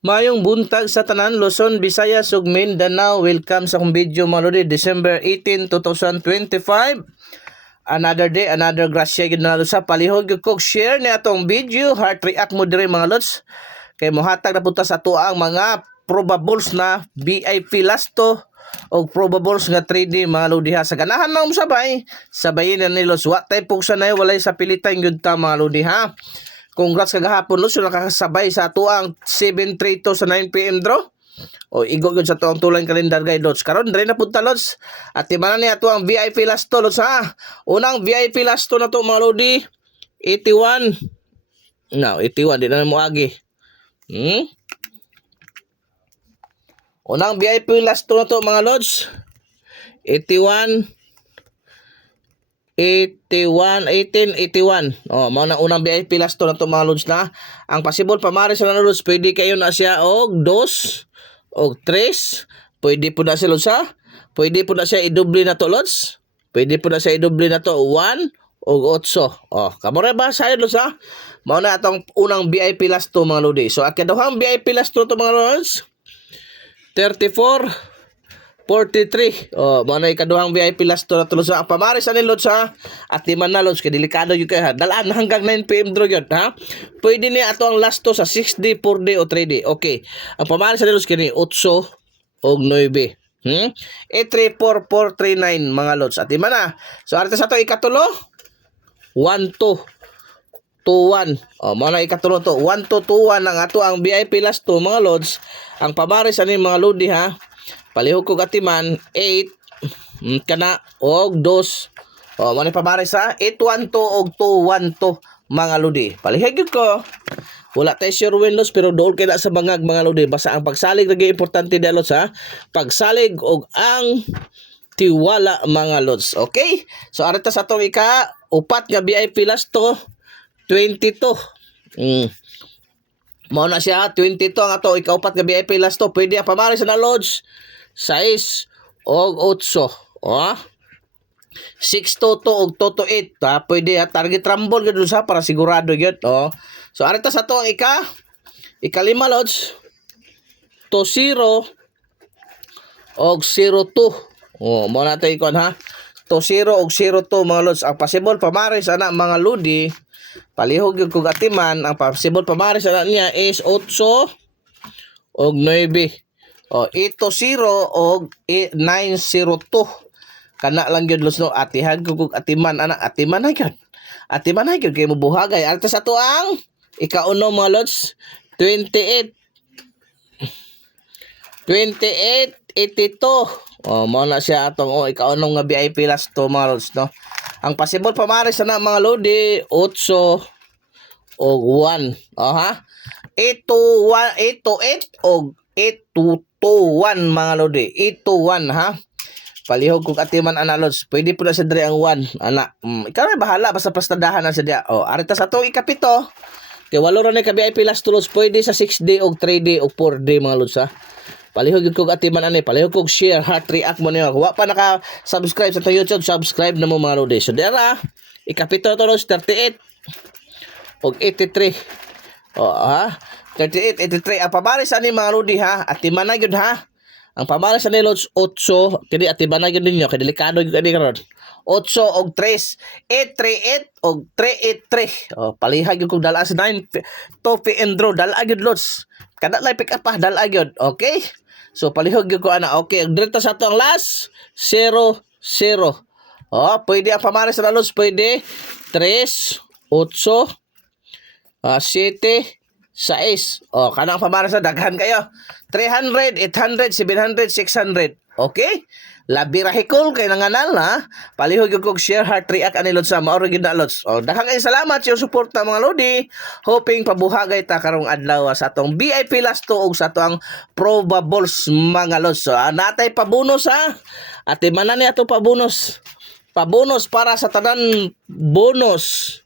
Mayong buntag sa tanan, Luzon, Visayas ug Mindanao. Welcome sa akong video mga lodi, December 18, 2025. Another day, another grasya gyud na sa palihog gyud kog share ni atong video, heart react mo diri mga lods. Kay mohatag na punta sa ato ang mga probables na VIP lasto o probables nga 3D mga lodi ha. Sa ganahan na sabay, sabayin na ni Los. Wa tay pugsa na walay sa pilitan gyud ta mga lodi ha. Congrats kagahapon Los, yung nakakasabay sa ato ang 732 sa 9 PM draw. O igo gyud sa ato ang tulang kalendar guide Lods. Karon dre na punta Lods. At timanan ni ato ang VIP lasto Lods ha. Unang VIP lasto na to mga lodi, 81. No, 81 di na mo agi. Unang VIP lasto na to mga Lods, 81 1881. Mao na unang VIP lasto na to mga lods na. Ang possible pamares na lods, pwede kayo na siya og 2 og 3. Pwede po na siya lods ha. Pwede po na siya i-double na to lods. Pwede po na siya i-double na to 1 og 8. Kamura ba sayo lods ha. Mao na atong unang VIP lasto mga lodi. So akaduhang VIP lasto to mga lods, 34 43. Mao na ikaduhang VIP lasto na tulos ang pamares ani lods ha. At liman na lods kay delikado gyud kay ha. Dalaan hanggang 9 PM draw gyud ha. Pwede ni ato ang lasto sa 6D, 4D o 3D. Okay. Ang pamares ani lods kini 8 og 9. 834439 mga lods. At liman na. So arita sa to ikatulo, 1 2 2 1. Mao na ikatulo to. 1 2 2 1 ang ato ang VIP lasto mga lods. Ang pamares ani mga lodi ha. Palihog ko gatiman 8 kana og 2. Mao pamares sa 812 og 212 mga lodi. Palihog gyud ko. Wala tay sure win loss pero dool kay na sa bangag mga lodi. Basta ang pagsalig lagi importante da lods ha. Pagsalig og ang tiwala mga lods. Okay? So arita sa atong upat nga VIP lasto, 22. Mao na siya 22 ang ato ikaupat nga VIP lasto. Pwede ang pamares na lods 6 og 8. 6 toto og toto 8 ha. Pwede ha. Target rumble gyud sa para sigurado gyud. So arita sa to ang ikalima lods, 20 og 02. Mao na tay kon ha. 20 og 02 mga lods. Ang possible pamares ana mga lodi, palihog yung kung atiman, ang possible pamares ana niya is 8 og 9. 80 og 902. Kana lang gyud los no. Atihag kung atiman ana, atiman na gyud. Atiman na gyud kay mobuhagay. Arta sa to ang ikauno mga lods, 28 82. Mao na siya atong ikaunong nga VIP last to mga lods no. Ang possible pamares na mga lodi 8 og 1. 828 og 821 mga lodi. 821 ha. Palihog kung atiman ana lods. Pwede po na sa diri ang 1 ana. Ikaw na bahala basta prastadahan na sa dia. Arita sa to ikapito. Kay walo ra ni ka VIP last to lods. Pwede sa 6D og 3D og 4D mga lods ha. Palihog kog atiman ani, palihog kog share, heart react mo niyo. Wa pa naka-subscribe sa YouTube, subscribe na mo mga lodi. So dira, ikapito to lods 38 og 83. 38 83 ang pamares ani mga lodi ha. Atiman na gyud ha. Ang pamares ani lods 8, kini atiman na gyud ninyo kay delikado gyud ani karon. 8 og 3, 838 og 383. Palihag gyud kog dala sa 9 to PM draw, dala gyud lods. Kada lay pick up pa dala gyud. Okay? So palihog gyud ko ana. Okay, diretso sa ato ang last 0 0. Pwede ang pamares na lods, pwede 3 8 7 6. Kanang pamares na daghan kayo. 300, 800, 700, 600. Okay? Labi ra hikol kay nanganal ha. Palihog yung kog share, heart react ani lods sa maoro gyud na lods. Daghang salamat sa suporta mga lodi. Hoping pabuhagay ta karong adlaw sa atong VIP lasto og sa atong probables mga lods. So natay pabonus ha. At manan ni ato pabonus. Pabonus para sa tanan bonus.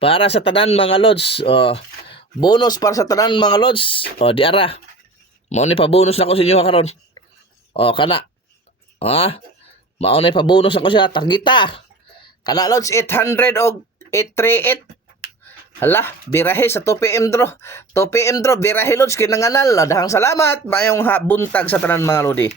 Para sa tanan mga lods. Bonus para sa tanan mga lods. Di ara. Mao ni pabonus na ko sa inyo karon. Kana. Mao na pabonus ako siya targeta. Kana lods 800 og 838. Hala, birahe sa 2 PM draw. 2 PM draw, birahe lods kinanganal. Dahang salamat, mayong buntag sa tanan mga lodi.